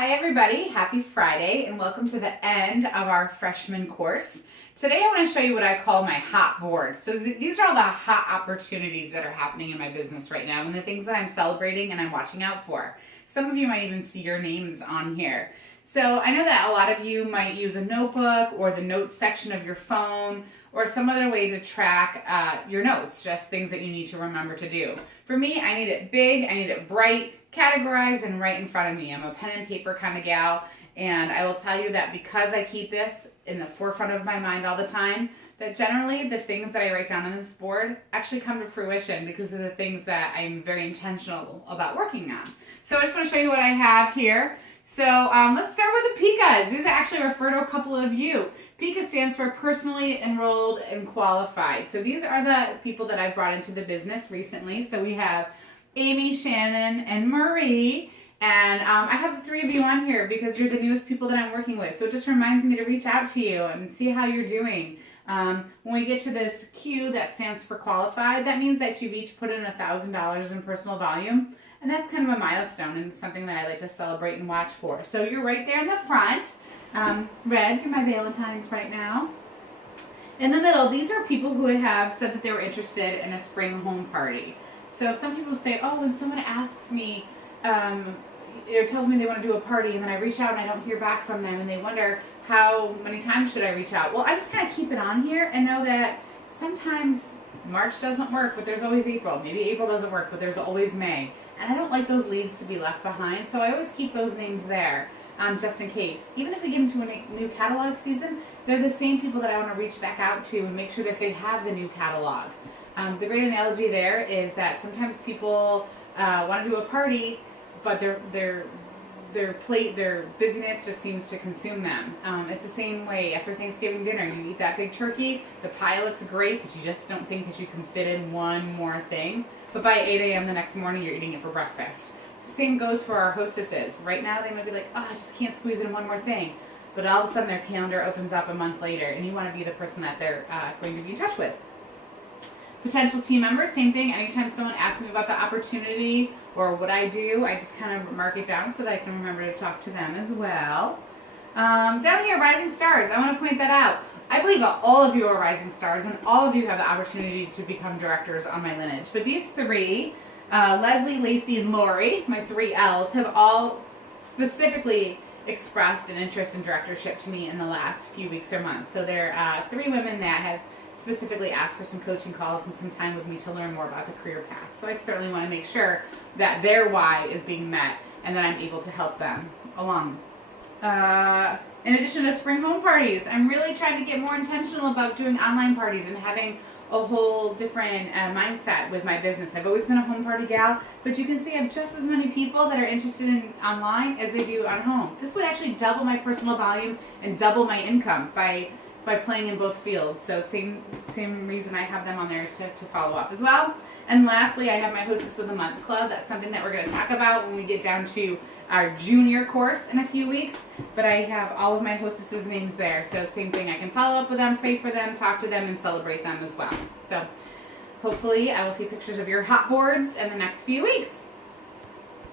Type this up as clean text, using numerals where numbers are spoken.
Hi everybody, happy Friday and welcome to the end of our freshman course. Today I want to show you what I call my hot board. So these are all the hot opportunities that are happening in my business right now and the things that I'm celebrating and I'm watching out for. Some of you might even see your names on here. So I know that a lot of you might use a notebook or the notes section of your phone or some other way to track your notes, just things that you need to remember to do. For me, I need it big, I need it bright, categorized, and right in front of me. I'm a pen and paper kind of gal, and I will tell you that because I keep this in the forefront of my mind all the time, that generally the things that I write down on this board actually come to fruition because of the things that I'm very intentional about working on. So I just want to show you what I have here. So let's start with the PICAs. These actually refer to a couple of you. PICA stands for Personally Enrolled and Qualified. So these are the people that I've brought into the business recently. So we have Amy, Shannon, and Marie. And I have the three of you on here because you're the newest people that I'm working with. So it just reminds me to reach out to you and see how you're doing. When we get to this Q that stands for Qualified, that means that you've each put in $1,000 in personal volume. And that's kind of a milestone and something that I like to celebrate and watch for. So you're right there in the front. Red, you're my Valentine's right now. In the middle, these are people who have said that they were interested in a spring home party. So some people say, oh, when someone asks me, or tells me they want to do a party, and then I reach out and I don't hear back from them, and they wonder how many times should I reach out. Well, I just kind of keep it on here and know that sometimes March doesn't work, but there's always April. Maybe April doesn't work, but there's always May. And I don't like those leads to be left behind, so I always keep those names there, just in case. Even if we get into a new catalog season, they're the same people that I want to reach back out to and make sure that they have the new catalog. The great analogy there is that sometimes people want to do a party, but their busyness just seems to consume them. It's the same way after Thanksgiving dinner. You eat that big turkey, the pie looks great, but you just don't think that you can fit in one more thing. But by 8 a.m. the next morning, you're eating it for breakfast. The same goes for our hostesses. Right now, they might be like, oh, I just can't squeeze in one more thing. But all of a sudden, their calendar opens up a month later, and you want to be the person that they're going to be in touch with. Potential team members, same thing. Anytime someone asks me about the opportunity or what I do, I just kind of mark it down so that I can remember to talk to them as well. Down here, rising stars. I want to point that out. I believe that all of you are rising stars and all of you have the opportunity to become directors on my lineage. But these three, Leslie, Lacey, and Lori, my three L's, have all specifically expressed an interest in directorship to me in the last few weeks or months. So they're three women that have specifically asked for some coaching calls and some time with me to learn more about the career path. So I certainly want to make sure that their why is being met and that I'm able to help them along. In addition to spring home parties, I'm really trying to get more intentional about doing online parties and having a whole different mindset with my business. I've always been a home party gal, but you can see I have just as many people that are interested in online as they do on home. This would actually double my personal volume and double my income by playing in both fields. So same reason I have them on there is to follow up as well. And lastly, I have my Hostess of the Month Club. That's something that we're going to talk about when we get down to our junior course in a few weeks. But I have all of my hostesses' names there. So same thing, I can follow up with them, pray for them, talk to them, and celebrate them as well. So hopefully I will see pictures of your hot boards in the next few weeks.